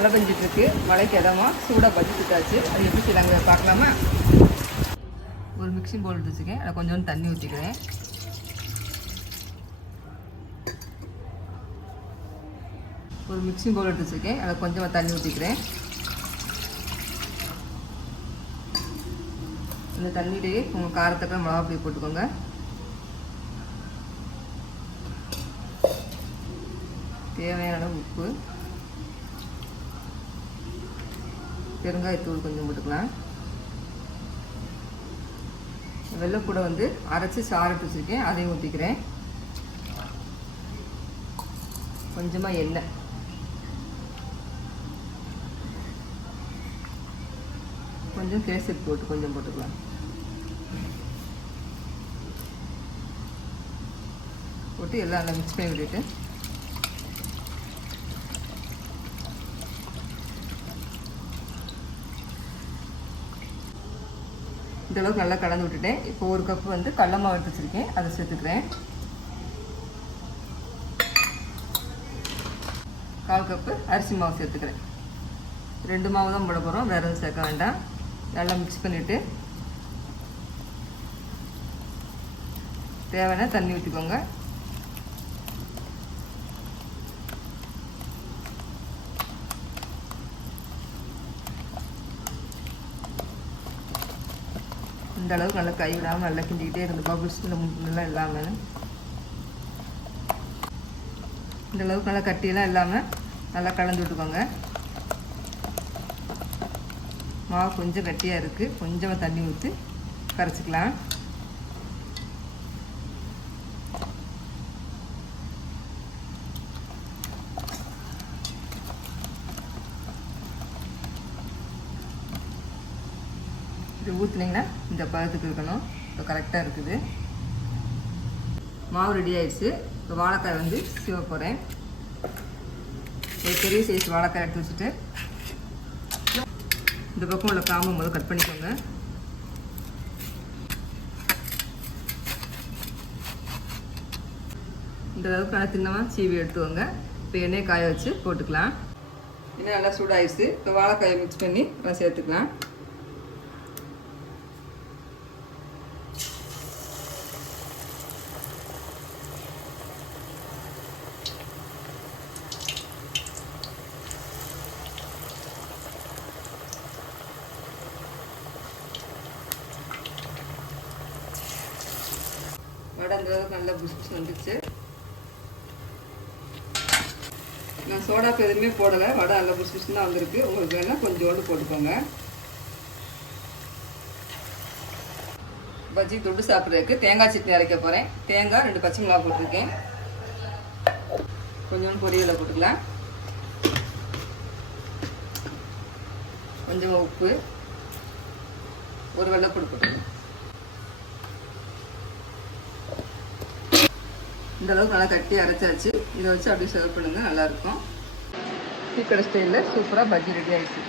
மழை பெஞ்சிட்ருக்கு. மழைக்கு இதமாக சூடாக பஜ்ஜி சுட்டாச்சு. அது எப்படி செய்யலாங்க பார்க்கலாமா? ஒரு மிக்சிங் பவுல் வச்சுருக்கேன். அதில் கொஞ்சோண்டு தண்ணி ஊற்றிக்கிறேன். ஒரு மிக்சிங் பவுல் எடுத்து வச்சுருக்கேன். அதில் கொஞ்சமாக தண்ணி ஊற்றிக்கிறேன். இந்த தண்ணியிலேயே உங்கள் காரத்துக்கு மிளகா பொடி போட்டுக்கோங்க. தேவையான அளவு உப்பு, பெருங்காயத்தூள் கொஞ்சம் போட்டுக்கலாம். வெள்ளைப்பூட வந்து அரைச்சி சாறு எடுத்து வச்சுருக்கேன். அதையும் ஊற்றிக்கிறேன். கொஞ்சமாக எண்ணெய், கொஞ்சம் கேசரி போட்டு கொஞ்சம் போட்டுக்கலாம். போட்டு எல்லாம் நல்லா மிக்ஸ் பண்ணி விட்டுட்டு இந்தளவுக்கு நல்லா கலந்து விட்டுட்டேன். இப்போ ஒரு கப்பு வந்து கடல மாவு எடுத்து வச்சுருக்கேன். அதை சேர்த்துக்கிறேன். 1/4 கப்பு அரிசி மாவு சேர்த்துக்கிறேன். 2 மாவு தான் போட போகிறோம், வேறு எதுவும் சேர்க்க வேண்டாம். நல்லா மிக்ஸ் பண்ணிவிட்டு தேவையான தண்ணி ஊற்றிக்கோங்க. இந்த அளவுக்கு நல்லா கை விடாமல் நல்லா கிண்டிக்கிட்டே இருந்து பபுள்ஸ் நல்லா இல்லாமல், இந்த அளவுக்கு நல்லா கட்டியெல்லாம் இல்லாமல் நல்லா கலந்து விட்டுக்கோங்க. மாவு கொஞ்சம் கட்டியாக இருக்குது. கொஞ்சமாக தண்ணி ஊற்றி கரைச்சிக்கலாம். இது ஊற்றுனீங்கன்னா இந்த பதத்துக்கு இருக்கணும். இப்போ கரெக்டாக இருக்குது. மாவு ரெடி ஆகிடுச்சு. இப்போ வாழைக்காய் வந்து சீவ போகிறேன். ஒரு பெரிய சைஸ் வாழைக்காய் எடுத்து வச்சுட்டு இந்த பக்கம் உள்ள காம்பை முதல்ல கட் பண்ணிக்கோங்க. இந்த அளவுக்கு நல்லா தின்னமாக சீவி எடுத்துக்கோங்க. இப்போ எண்ணெயை காய வச்சு போட்டுக்கலாம். எண்ணெய் நல்லா சூடாகிடுச்சு. இப்போ வாழைக்காயை மிக்ஸ் பண்ணி நல்லா சேர்த்துக்கலாம். வடை அந்த அளவுக்கு நல்லா புஷ் வந்துச்சு. நான் சோடாப்பு எதுவுமே போடலை. வடை நல்லா புஷ் தான் வந்திருக்கு. உங்களுக்கு வேணால் கொஞ்சோண்டு போட்டுக்கோங்க. பஜ்ஜி தொட்டு சாப்பிட்றதுக்கு தேங்காய் சட்னி அரைக்க போகிறேன். தேங்காய் 2 பச்சை மிளகா போட்டிருக்கேன். கொஞ்சோண்டு பொரியலை போட்டுக்கலாம். கொஞ்சம் உப்பு, ஒரு வெள்ளைப்பூடு போட்டுக்கலாம். இந்த அளவுக்கு நல்லா கட்டி அரைச்சாச்சு. இதை வச்சு அப்படியே சர்வ் பண்ணுங்கள். நல்லாயிருக்கும். டீ கடை ஸ்டைலில் சூப்பராக பஜ்ஜி ரெடி ஆகிடுச்சு.